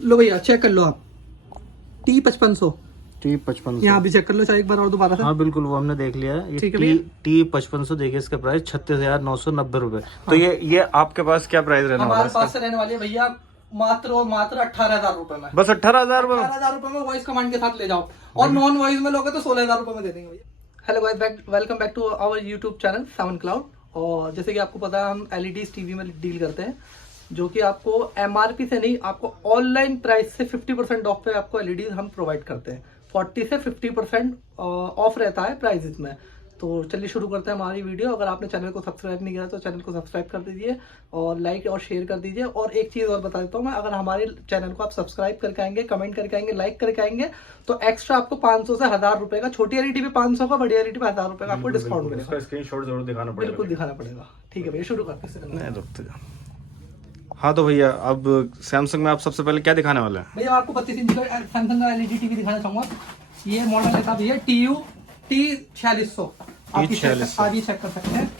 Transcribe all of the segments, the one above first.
लो भैया चेक कर लो आप, T5500 T5500 यहाँ भी चेक कर लो चाहे एक बार और दोबारा से। हाँ बिल्कुल, वो हमने देख लिया है। ठीक है भैया। T5500 देखिए, इसका प्राइस 36,990 रुपए। तो ये आपके पास क्या प्राइस रहने वाला है हमारे इसका? पास से रहने वाली है भैया मात्र और मात्र 18,000 रुपए में। बस 18,000 रुपए? 18,000 रुपए में वॉइस कमांड के साथ ले जाओ, और नॉन वॉइस में लोगे तो 16,000 रुपए में दे देंगे भैया। Hello guys, welcome back to our YouTube channel Sawan cloud. और जैसे कि आपको पता है हम एलईडी टीवी में डील करते हैं, जो कि आपको एमआरपी से नहीं, आपको ऑनलाइन प्राइस से 50% ऑफ पे आपको एलईडी हम प्रोवाइड करते हैं। 40 से 50% ऑफ रहता है प्राइस इसमें। तो चलिए शुरू करते हैं हमारी वीडियो। अगर आपने चैनल को सब्सक्राइब नहीं किया तो चैनल को सब्सक्राइब कर दीजिए और लाइक और शेयर कर दीजिए। और एक चीज़ और बता देता हूँ मैं, अगर हमारे चैनल को आप सब्सक्राइब करके आएंगे, कमेंट करके आएंगे, लाइक करके आएंगे तो एक्स्ट्रा आपको 500 से 1,000 रुपए का, छोटी एलईडी पे 500 का, बड़ी एलईडी पे 1,000 रुपए का आपको डिस्काउंट मिलेगा। इसका स्क्रीनशॉट जरूर दिखाना पड़ेगा। बिल्कुल दिखाना पड़ेगा। ठीक है भैया, शुरू करते हैं। हाँ तो भैया अब सैमसंग में आप सबसे पहले क्या दिखाने वाले हैं? भैया आपको 32 इंच का सैमसंग का एलईडी टीवी दिखाना चाहूंगा। ये मॉडल है भैया T4600। आप ये चेक कर सकते हैं।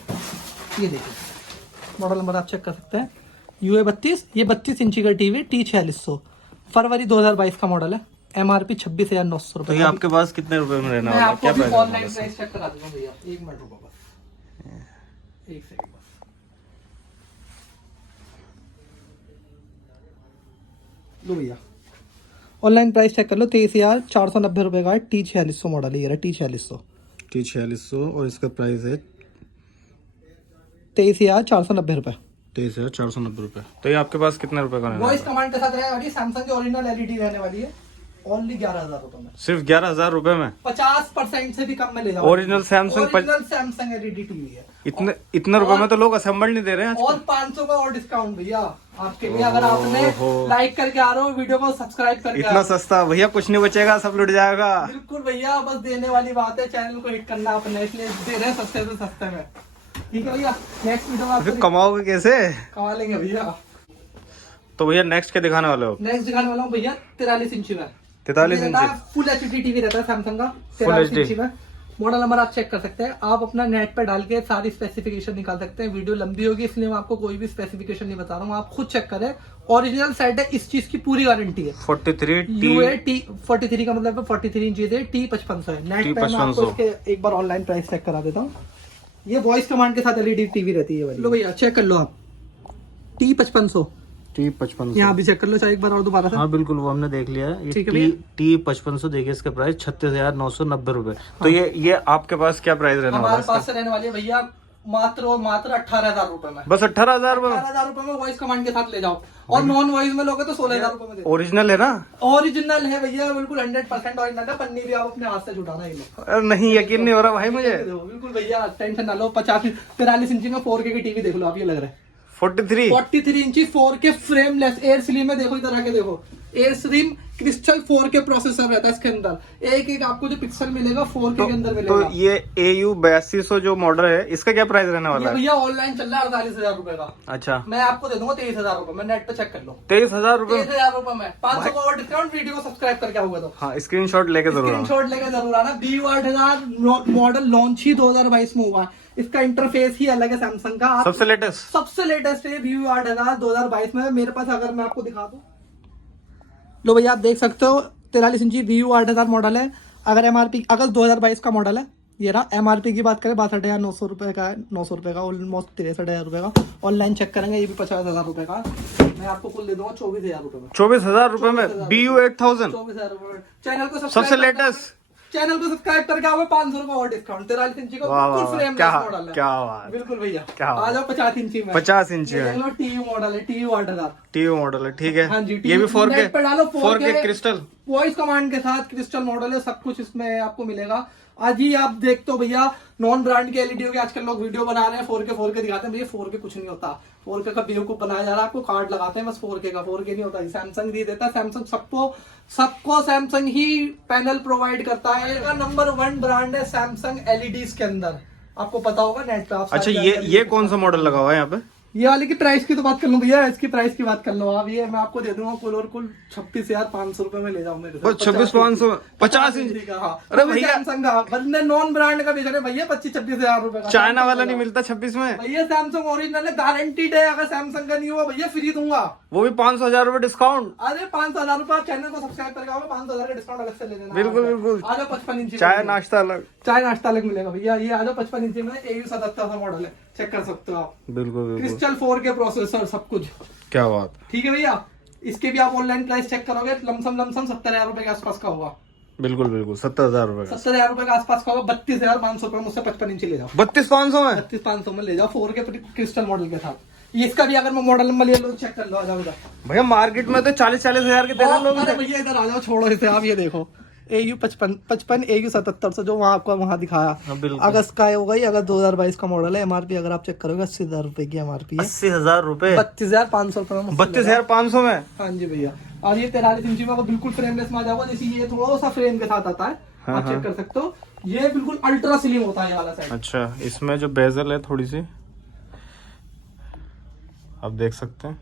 ये देखिए मॉडल नंबर आप चेक कर सकते हैं, UA32। ये 32 इंची का टीवी T4600, फरवरी 2022 का मॉडल है। एमआरपी 26,900 रुपए। तो ये आपके पास कितने रुपए में रहने मैं वाला है? आपको क्या प्राइस ऑनलाइन प्राइस चेक करा दूंगा भैया, एक मिनट रुको बस, एक सेकंड बस। लो भैया ऑनलाइन प्राइस चेक कर लो, 23,490 रुपए का है। T4600 मॉडल है, ये रहा T4600। T4600 और इसका प्राइस है 23,490 रुपए। 23,490 रुपए। तो ये आपके पास कितने रुपए का रहने वॉइस वाला है? कमांड के साथ रहने वाली सैमसंग की ओरिजिनल एलईडी रहने वाली है, ओनली 11,000 रुपए में। सिर्फ 11,000 रुपए में? 50% से भी कम में ले जाओ। ओरिजिनल सैमसंग एलईडी टीवी है। इतने रुपए में तो लोग असेंबल नहीं दे रहे हैं आजकल। और 500 का और डिस्काउंट भैया आपके लिए, अगर आपने लाइक करके आ रहे हो, वीडियो को सब्सक्राइब करके इतना सस्ता भैया, कुछ नहीं बचेगा, सब लुट जाएगा। बिल्कुल भैया, बस देने वाली बात है, चैनल को हिट करना अपने, इसलिए दे रहे हैं सस्ते से सस्ते में। ठीक है भैया, नेक्स्ट वीडियो में फिर कमाओगे कैसे? कमा लेंगे भैया। तो भैया नेक्स्ट क्या दिखाने वाले हो? नेक्स्ट दिखाने वाला हूँ भैया 43 इंची में। 43 इंची फुल एचडी टीवी रहता है सैमसंग का, Full 43 HD। इंची में। मॉडल नंबर आप चेक कर सकते हैं, आप अपना नेट पे डाल के सारी स्पेसिफिकेशन निकाल सकते हैं। वीडियो लंबी होगी इसलिए मैं आपको कोई भी स्पेसिफिकेशन नहीं बता रहा हूँ, आप खुद चेक करें। ओरिजिनल सेट है, इस चीज की पूरी गारंटी है। 43 का मतलब 43 इंची है, T5500 है। नेट पे मैं आपको इसके एक बार ऑनलाइन प्राइस चेक करा देता हूँ। ये वॉइस कमांड के साथ एलईडी टीवी रहती है। लो भैया चेक कर लो आप, T5500 यहाँ भी चेक कर लो चाहे एक बार और दोबारा से। हाँ बिल्कुल, वो हमने देख लिया है। ठीक है भैया। T5500 देखिए, इसका प्राइस 36,990 रुपए। तो ये आपके पास क्या प्राइस रहने वाला है? हमारे पास से रहने वाली है भैया मात्र और मात्र 18,000 रुपए में। बस 18,000 रुपए? 18,000 रुपए में वॉइस कमांड के साथ ले जाओ, और नॉन वॉइस में लोगे तो 16,000 रुपए में दे। ओरिजिनल है ना? ओरिजिनल है भैया, बिल्कुल 100% ओरिजिनल है। पन्नी भी आप अपने हाथ से जुटाना ही लो। अरे नहीं, यकीन नहीं हो रहा भाई मुझे। बिल्कुल भैया, टेंशन ना लो। 43 इंची में 4K की टीवी देख लो आप, ये लग रहा है 43 इंची 4K फ्रेमलेस एयर स्लिम में। देखो इधर आके देखो, air slim crystal 4K processor रहता है इसके अंदर। एक एक आपको जो पिक्सल मिलेगा 4K के अंदर मिलेगा। तो ये AU8200 जो मॉडल है, इसका क्या प्राइस रहने वाला ये है? भैया ऑनलाइन चल रहा है 48,000 रुपए का। अच्छा, मैं आपको दे दूंगा 23,000 रुपए में। नेट पे चेक कर लो, 23,000 रुपए। 23,000 रुपए में 500 का और डिस्काउंट। वीडियो को सब्सक्राइब करके आओगे तो हाँ, स्क्रीनशॉट लेके जरूर आना। स्क्रीनशॉट लेके जरूर आना। BU8000 मॉडल लॉन्च ही 2022 में हुआ है। इसका इंटरफेस ही अलग है सैमसंग का। सबसे लेटेस्ट है BU8000 2022 में। मेरे पास अगर मैं आपको दिखा दूं, लो भैया आप देख सकते हो 43 इंची BU8000 मॉडल है। अगर एमआरपी, अगस्त 2022 का मॉडल है ये रहा। एमआरपी की बात करें 62,900 रुपए का है, 900 रुपए का, ऑलमोस्ट 63,000 रुपए का। ऑनलाइन चेक करेंगे ये भी 50,000 रुपए का। मैं आपको कुल दे दूंगा 24,000 रुपए में। 24,000 रुपए में BU8000 24,000 रुपए में। चैनल को सबसे लेटेस्ट। चैनल को सब्सक्राइब करके आओगे 500 का और डिस्काउंट। 43 इंची का फुल फ्रेमलेस मॉडल है। क्या बात, बिल्कुल भैया, क्या आ जाओ 50 इंची में। 50 इंची है। TU मॉडल है, TU8000 टीवी मॉडल है, ठीक है। हाँ जी, ये भी 4K नेट पे डालो 4K क्रिस्टल वॉइस कमांड के साथ क्रिस्टल मॉडल है। सब कुछ इसमें आपको मिलेगा। आज ही आप देखते हो भैया, नॉन ब्रांड के एलईडी के आजकल लोग वीडियो बना रहे हैं, 4K दिखाते हैं। भैया 4K कुछ नहीं होता। 4K का बेवकूफ बनाया जा रहा है, आपको कार्ड लगाते हैं बस। 4K नहीं होता, सैमसंग दे देता है। सैमसंग सबको सैमसंग ही पैनल प्रोवाइड करता है। इसका नंबर 1 ब्रांड है सैमसंग एलईडीज के अंदर, आपको पता होगा नेट पे आप। अच्छा, ये कौन सा मॉडल लगा हुआ है यहाँ पे? ये वाले की प्राइस की तो बात कर लूं भैया, इसकी प्राइस की बात कर लो आप। ये मैं आपको दे दूंगा कुल और कुल 26,500 रुपए में ले जाऊं मेरे से। 26,500 50 इंच का। हाँ अरे भैया सैमसंग का बंदे नॉन ब्रांड का बेच रहे भैया 25-26 हजार रुपए का। चाइना वाला नहीं मिलता 26 में भैया सैमसंग ओरिजिनल है, गारंटीड है। अगर सैमसंग का नहीं हुआ भैया फ्री दूंगा। वो भी 500,000 रुपए डिस्काउंट। अरे 500,000 रुपए चैनल को सब्सक्राइब करके 500,000 का डिस्काउंट अलग से ले लेना। बिल्कुल बिल्कुल। आ जाओ 55 इंची चाय नाश्ता अलग, चाय नाश्ता अलग मिलेगा भैया। ये आ जाओ 55 इंची में AU77 का मॉडल है, चेक कर सकते हो आप। बिल्कुल बिल्कुल। क्रिस्टल 4 के प्रोसेसर सब कुछ। क्या बात, ठीक है भैया। इसके भी आप ऑनलाइन प्राइस चेक करोगे लमसम 70,000 रुपए के आसपास का होगा। बिल्कुल बिल्कुल 70,000 रुपए का। 70,000 रुपए के आसपास का होगा। 32,500 रुपए मुझसे 55 इंची ले जाओ। 32,500 में 32,500 में ले जाओ 4 के क्रिस्टल मॉडल के साथ। इसका भी अगर मैं मॉडल नंबर ले लो चेक कर लो। आ जाओ इधर भैया, मार्केट में तो 40-40 हजार के दे रहे हैं लोग। अरे भैया इधर आ जाओ, छोड़ो इसे। आप ये देखो AU55 AU77 जो वहाँ आपको वहाँ दिखाया बिल्कुल। अगस्त का होगा ही। अगर 2022 का मॉडल है। MRP अगर आप चेक करोगे 80,000 रुपए की MRP है। 80,000 रुपए 32,500 रुपए में 32,500 में। हाँ जी भैया। और ये 43 इंची में बिल्कुल फ्रेमलेस में आ जाएगा। जैसे ये थोड़ा सा फ्रेम के साथ आता है, आप चेक कर सकते हो। ये बिल्कुल अल्ट्रा स्लिम होता है ये वाला साइड। अच्छा, इसमें जो बेजल है थोड़ी सी आप देख सकते हैं।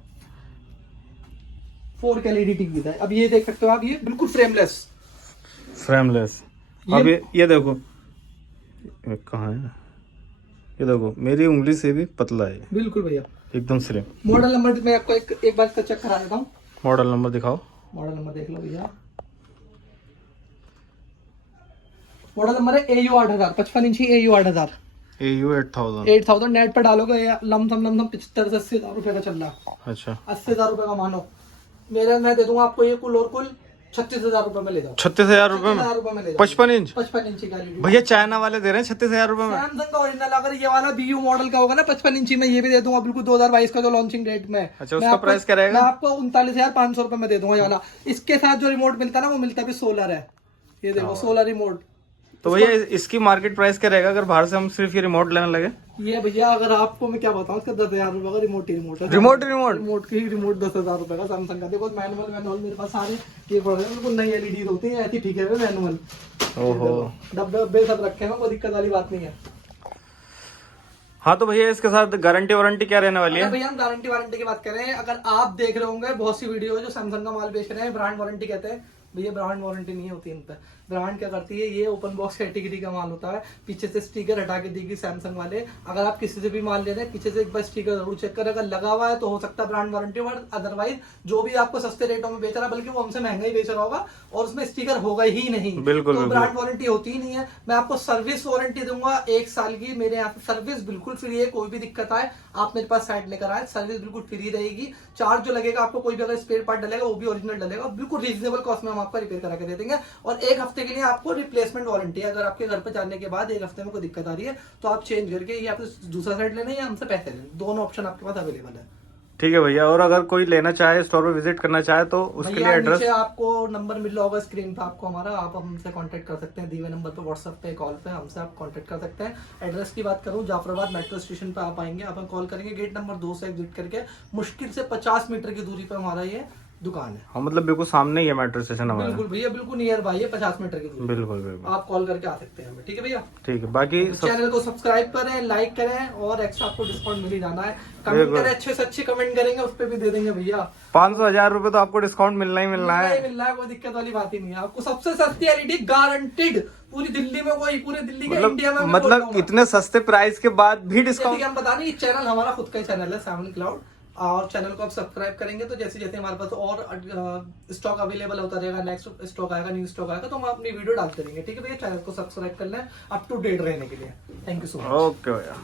4K LED टीवी है। अब ये देख सकते हो आप, ये बिल्कुल फ्रेमलेस। अब ये देखो कहाँ है, ये देखो मेरी उंगली से भी पतला है, बिल्कुल भैया एकदम स्लिम। मॉडल नंबर मैं आपको एक बार चेक करा देता हूँ। मॉडल नंबर दिखाओ। मॉडल नंबर देख लो भैया। मॉडल नंबर है AU8000 55 इंची AU8000 AU8000 नेट पर डालोगे लमसम 75 से 80,000 रुपए का चल रहा है। अच्छा, 80,000 रुपए का मानो मेरे, मैं दे दूंगा आपको ये कुल और कुल 36,000 रुपए में ले जाओ। 36,000 रुपए में 36,000 रुपए में ले जाओ। 55 इंच 55 इंची का LED। भैया चाइना वाले दे रहे हैं 36,000 रुपए में। सैमसंग का ओरिजिनल अगर ये वाला BU मॉडल का होगा ना 55 इंची में, ये भी दे दूंगा बिल्कुल 2022 का जो लॉन्चिंग डेट में। अच्छा, उसका प्राइस क्या रहेगा? मैं आपको 39,500 रुपए में दे दूंगा ये वाला। इसके साथ जो रिमोट मिलता है ना वो मिलता भी सोलर है। ये देखो सोलर रिमोट। तो भैया इसकी मार्केट प्राइस क्या रहेगा अगर बाहर से हम सिर्फ ये रिमोट लेने लगे? ये भैया अगर आपको मैं क्या बताऊं, इसका 10,000 रुपए का रिमोट है। रिमोट की रिमोट 10,000 रुपए का सैमसंग का। देखो मैनुअल मेरे पास सारे ये पड़ रहे हैं। बिल्कुल नई LED होती है ऐसी, ठीक है मैनुअल। ओहो, डब्बे सब रखे हैं, कोई दिक्कत वाली बात नहीं है। हाँ तो भैया इसके साथ गारंटी वारंटी क्या रहने वाली है? भैया हम गारंटी वारंटी की बात करें, अगर आप देख रहे होंगे बहुत सी वीडियो जो सैमसंग का माल बेच रहे हैं ब्रांड वारंटी कहते हैं। भैया ब्रांड वारंटी नहीं होती इन पर। ब्रांड क्या करती है, ये ओपन बॉक्स कैटेगरी का माल होता है। पीछे से स्टिकर हटा के देगी सैमसंग वाले। अगर आप किसी से भी माल ले रहे हैं पीछे से एक बार स्टिकर जरूर चेक करें, अगर लगा हुआ है तो हो सकता है ब्रांड वारंटी, बट अदरवाइज जो भी आपको सस्ते रेटों में बेच रहा है बल्कि वो हमसे महंगा ही बेच रहा होगा और उसमें स्टिकर होगा ही नहीं। बिल्कुल, तो ब्रांड वारंटी होती ही नहीं है। मैं आपको सर्विस वारंटी दूंगा 1 साल की। मेरे यहाँ से सर्विस बिल्कुल फ्री है। कोई भी दिक्कत आए आप मेरे पास साइड लेकर आए, सर्विस बिल्कुल फ्री रहेगी। चार्ज जो लगेगा आपको, कोई भी अगर स्पेयर पार्ट डलेगा वो भी ओरिजिनल डलेगा। बिल्कुल रीजनेबल कॉस्ट में हम आपको रिपेयर करा के दे देंगे। और 1 हफ्ते के लिए आपको रिप्लेसमेंट वारंटी है। अगर आपके घर पे जाने के बाद 1 हफ्ते में कोई दिक्कत आ रही है तो आप चेंज करके या फिर दूसरा सेट लेना या हमसे पैसे लेना, दोनों ऑप्शन आपके पास अवेलेबल है। ठीक है भैया, और अगर कोई लेना चाहे, स्टोर पे विजिट करना चाहे तो उसके लिए एड्रेस? नीचे आपको नंबर मिल रहा होगा स्क्रीन पे आपको हमारा, आप हमसे कांटेक्ट कर सकते हैं। दिए नंबर पे व्हाट्सएप पे कॉल पे हमसे आप कांटेक्ट कर सकते हैं। एड्रेस की बात करूं, जाफराबाद मेट्रो स्टेशन पे आप आएंगे, आप कॉल करेंगे, गेट नंबर 2 से एग्जिट करके मुश्किल से 50 मीटर की दूरी पे हमारा ये दुकान है। हाँ, मतलब बिल्कुल सामने ही है मेट्रो स्टेशन हमारा। बिल्कुल भैया, बिल्कुल नियर बाई है, 50 मीटर की दूरी। बिल्कुल बिल्कुल, आप कॉल करके आ सकते हैं हमें। ठीक है भैया, ठीक है। बाकी चैनल को सब्सक्राइब करें, लाइक करें और एक्स्ट्रा आपको डिस्काउंट मिल ही जाना है। कमेंट करें, अच्छे से अच्छे कमेंट करेंगे उस पर भी दे देंगे भैया। 500,000 रुपए तो आपको डिस्काउंट मिलना ही मिलना है। मिल रहा है, कोई दिक्कत वाली बात ही नहीं है। आपको सबसे सस्ती LED गारंटीड पूरी दिल्ली में, कोई पूरे दिल्ली के इंडिया में। मतलब इतने सस्ते प्राइस के बाद भी डिस्काउंट। हम बता दें, चैनल हमारा खुद का ही चैनल है सेवन क्लाउड, और चैनल को आप सब्सक्राइब करेंगे तो जैसे जैसे हमारे पास और स्टॉक अवेलेबल होता रहेगा, नेक्स्ट स्टॉक आएगा, न्यू स्टॉक आएगा तो हम अपनी वीडियो डालते रहेंगे। ठीक है भैया, चैनल को सब्सक्राइब कर लें अप टू डेट रहने के लिए। Thank you so much. Okay भैया।